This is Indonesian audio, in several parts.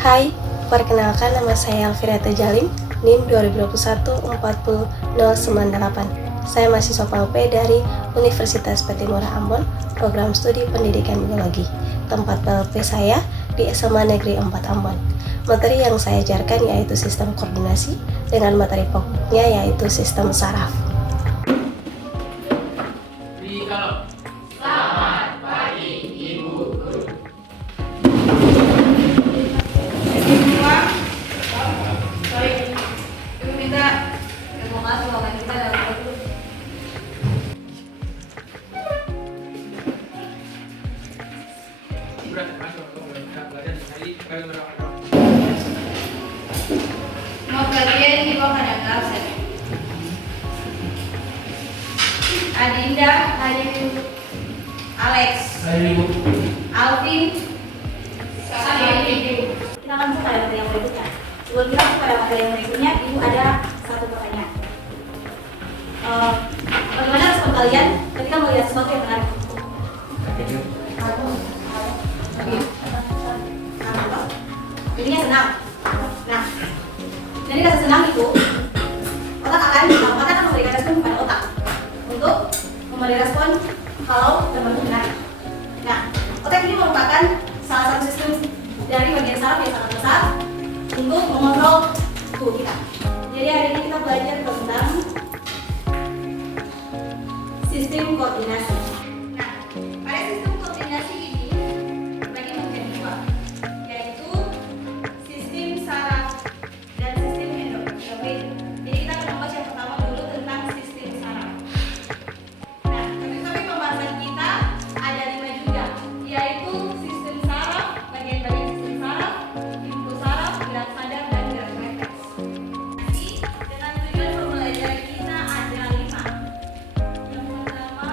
Hai, perkenalkan nama saya Alfireta Jalim, NIM 2021-40098. Saya mahasiswa PAUP dari Universitas Patimura Ambon, program studi pendidikan biologi. Tempat PAUP saya di SMA Negeri 4 Ambon. Materi yang saya ajarkan yaitu sistem koordinasi dengan materi pokoknya yaitu sistem saraf. Selamat pagi, Ibu Guru. Ibu minta yang mau masuk ruangan kita dalam waktu. Mau kalian di bawah ada absen. Adinda, Alex, Alvin, Kita langsung pada materi yang berikutnya. Sebelum kita masuk pada materi yang berikutnya, Ibu ada satu pertanyaan. Bagaimana respon kalian ketika melihat sesuatu yang menarik? Jadinya senang. Nah, dari rasa senang itu, otak akan memberikan respon kepada otak untuk memberi respon kalau terbentuk menarik. Nah, otak ini merupakan salah satu sistem dari bagian saraf yang sangat besar untuk mengontrol tubuh kita. Jadi hari ini kita belajar tentang sistem koordinasi. Nah, pada sistem koordinasi ini terbagi menjadi dua, yaitu sistem saraf dan sistem endokrin. Jadi kita akan membahas yang pertama dulu tentang sistem saraf. Nah, topik pembahasan kita ada 5 juga, yaitu sistem saraf, bagian-bagian sistem saraf, pintu saraf, gerak sadar, dan gerak refleks. Nanti dengan tujuan pembelajaran kita ada 5. Yang pertama,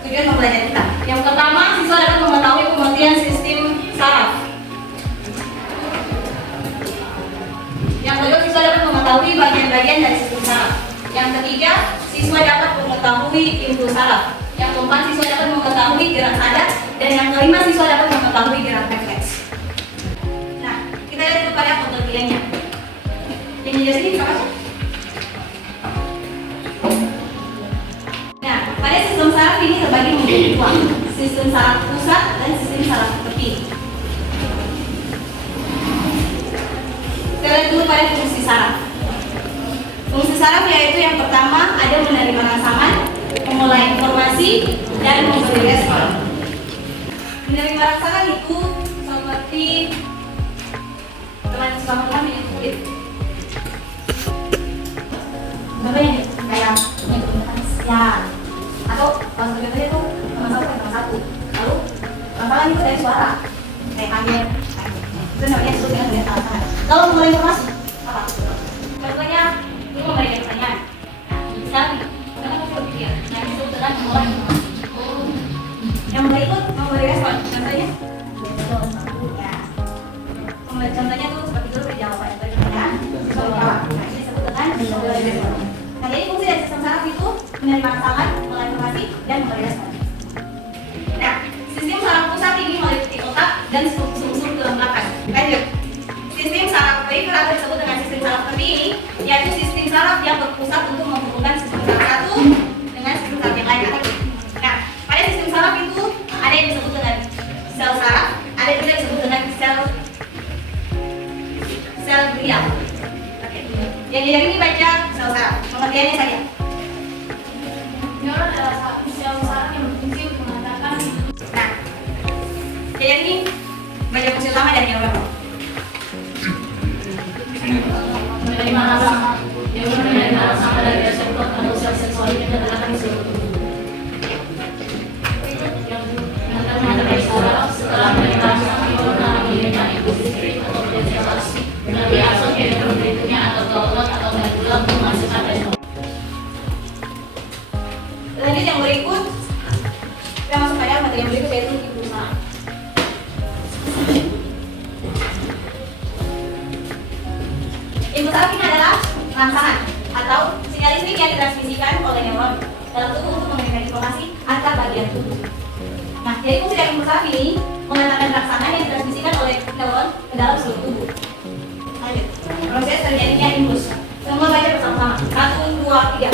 tujuan pembelajaran kita. Yang pertama, siswa dapat mengetahui pengertian sistem saraf. Yang kedua, siswa dapat mengetahui bagian-bagian dari sistem saraf. Yang ketiga, siswa dapat mengetahui pintu saraf. Yang keempat, siswa dapat mengetahui gerak sadar. Dan yang kelima, siswa dapat mengetahui gerak refleks. Nah, kita lihat dulu pada pengertiannya. Yang di sini siapa sih? Nah, pada sistem saraf ini terbagi menjadi dua, sistem saraf pusat dan sistem saraf tepi. Kita lihat dulu pada fungsi saraf. Fungsi saraf yaitu yang pertama ada menerima rangsangan, memulai informasi, dan memberi respon. Menerima rangsangan itu seperti teman suka makan ini. Contohnya nih, kayak ya, atau kalau contohnya itu teman satu. Lalu rangsangan itu dari suara, kayak kaget. Itu namanya disebut dengan menerima rangsangan. Kalau memulai informasi apa? Contohnya ini memberikan pertanyaan. Nah, misalnya karena kita berpikir, nah disebut dengan memulai. Yang berikut memberi respon. Contohnya, ya. Contohnya tuh seperti itu jawaban pertanyaan. Nah, ini disebut dengan memberi respon. Nah, jadi fungsi dari sistem saraf itu menerima rangsangan, memulai informasi, dan memberi respon. Nah, sistem saraf pusat ini meliputi otak dan sumsum tulang belakang. Lanjut. Sistem saraf perifer atau disebut dengan sistem saraf tepi ini yaitu sistem saraf yang berpusat untuk menghubungkan sistem saraf satu dengan sistem saraf yang lain. Nah, pada sistem saraf itu ada yang disebut dengan sel saraf, ada juga yang disebut dengan sel glial. Oke. Yang jadi ini baca sel saraf, pengertiannya saja. Neuron adalah sel saraf yang berfungsi untuk mengatakan. Nah, jadi ini baca fungsi utama dari neuron. Menerima rangsangan. Neuron menerima rangsangan dari reseptor atau sel sensorik yang terletak di seluruh tubuh. Yang mengantarkan dari saraf setelah menerima rangsangan, neuron akan mengirimkan impulsi listrik atau potensial melalui akson ke neuron berikutnya atau ke otot atau medulla untuk menghasilkan respon. Lanjut yang berikut, kita masuk pada materi yang berikut yaitu pintu saraf. Pintu saraf ini adalah rangsangan atau sinyal listrik yang ditransmisikan oleh neuron dalam tubuh untuk mengirimkan informasi antar bagian tubuh. Nah, jadi fungsi dari imun saraf ini mengantarkan rangsangan yang ditransmisikan oleh neuron ke dalam seluruh tubuh. Lanjut. Proses terjadinya impuls. Semua baca bersama-sama. 1, 2, 3.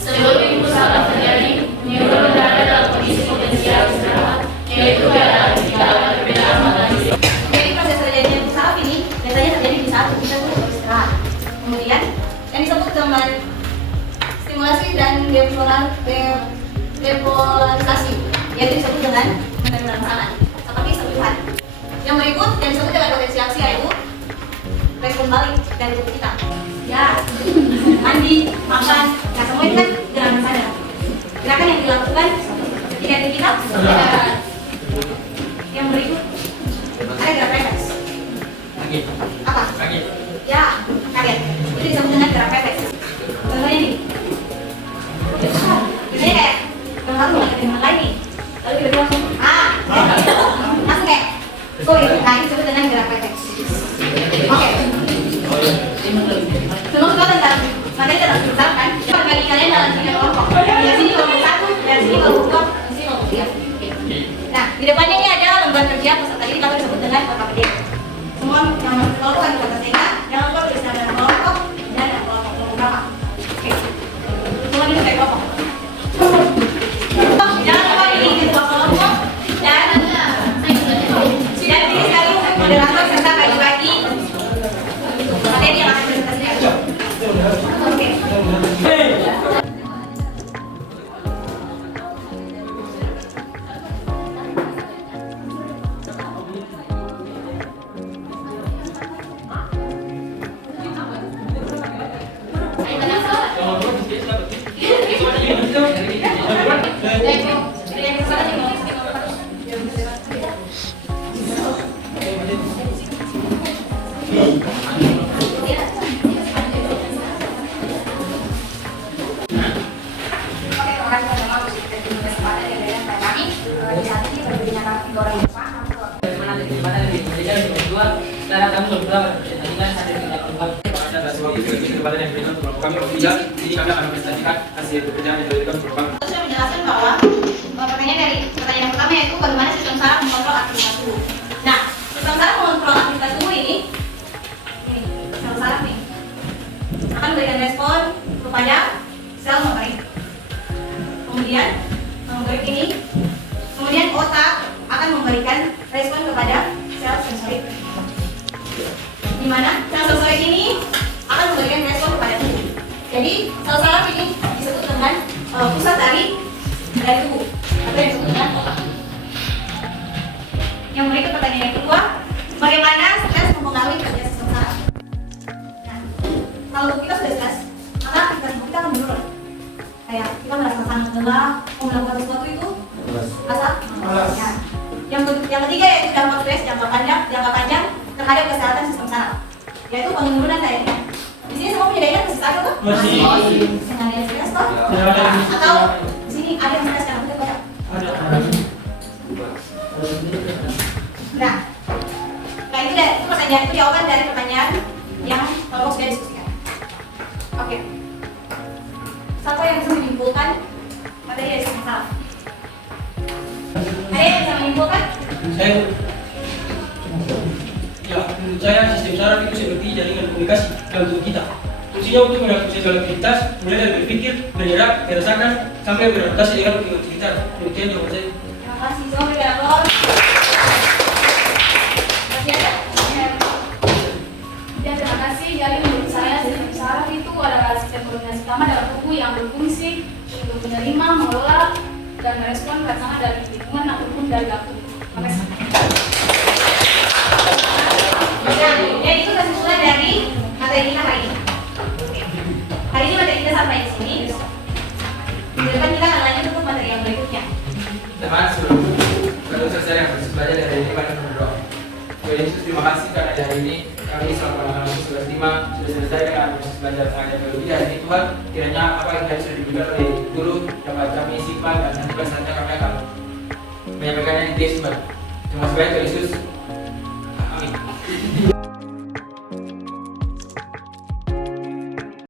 Sebelum impuls saraf terjadi, neuron berada dalam kondisi potensial istirahat, yaitu berada di dalam perbedaan matahari. Jadi proses terjadinya impuls saraf ini biasanya terjadi di saat tubuh kita beristirahat. Kemudian yang disebut dengan stimulasi dan depolarisasi, yaitu disebut dengan menerima rangsangan seperti sentuhan. Yang berikut yang disebut dengan potensi aksi yaitu respon balik dari tubuh kita. Ya, mandi, makan, nah semua itu kan gerakan sadar. Gerakan yang dilakukan ketika kita sadar. Yang berikut ada gerak refleks. Apa? Ya, kaget. Itu disebut dengan gerak refleks. Contohnya nih. Biasanya kayak kalau lagi dengan lain nih, lalu kita langsung langsung kayak nah itu disebut dengan gerak refleks. Oke. Semua tentang materi tentang saraf kan? Coba bagi kalian dalam 3 kelompok. Di sini kelompok 1, dari sini kelompok 2, di sini kelompok 3. Nah, di depannya ini ada lembar kerja peserta ini kalau disebut dengan KPD. Semua yang masuk kelompok kan kita sehingga jangan lupa tulis nama kelompok dan nama kelompok berapa. Oke. Semua ini kayak kelompok. Jangan lupa ini ketua kelompok dan ini sekali moderator serta bagi-bagi materi yang akan dipresentasikan. Oke. Saya menjelaskan bahwa pertanyaan yang pertama yaitu bagaimana sistem saraf mengontrol aktivitas tubuh. Nah, sistem saraf mengontrol aktivitas tubuh ini sel saraf nih akan memberikan respon kepada sel motorik. Kemudian motorik ini, kemudian otak akan memberikan respon kepada sel sensorik. Di mana sel sensorik ini akan memberikan respon kepada tubuh. Jadi sel saraf ini disebut dengan pusat dari tubuh atau yang disebut dengan otak. Yang berikut pertanyaan yang kedua, bagaimana stres mempengaruhi kerja sistem saraf? Nah, kalau kita sudah stres, maka aktivitas tubuh kita akan menurun. Kayak kita merasa sangat lelah, mau melakukan sesuatu itu rasa malas. Ya. Yang ketiga yaitu dampak stres jangka panjang terhadap kesehatan sistem saraf, yaitu penurunan daya ingat. Di sini semua punya daya ingat masih ada tuh? Masih. Yang ada stres toh? Atau di sini ada yang stres karena kita ada. Nah itu deh, itu pertanyaan, itu jawaban dari pertanyaan yang kelompok sudah diskusikan. Oke. Siapa yang bisa menyimpulkan materi dari sistem saraf? Ada yang bisa menyimpulkan? Saya, ya menurut saya sistem saraf itu seperti jaringan komunikasi dalam tubuh kita. Fungsinya untuk melakukan segala aktivitas, mulai dari berpikir, bergerak, merasakan, sampai beradaptasi dengan lingkungan sekitar. Demikian jawaban saya. Terima kasih, semua berikan aplaus. Masih ada? Ya, terima kasih. Jadi menurut saya sistem saraf itu adalah sistem koordinasi utama dalam tubuh yang berfungsi untuk menerima, mengelola, dan merespon rangsangan dari lingkungan ataupun dari dalam tubuh. Terima kasih. Nah, jadi itu kesimpulan dari materi kita hari ini. Oke. Hari ini materi kita sampai di sini. Di depan kita akan lanjut untuk materi yang berikutnya. Teman, sebelum selesai yang proses belajar dari hari ini pada berdoa. Tuhan Yesus, terima kasih karena hari ini kami selama anak-anak 11.5 sudah selesai dengan proses belajar mengenai biologi. Hari ini Tuhan, kiranya apa yang tadi sudah diberikan oleh guru dapat kami simpan dan nanti pada saatnya kami akan menyampaikannya di Tuhan. Terima kasih banyak Tuhan Yesus.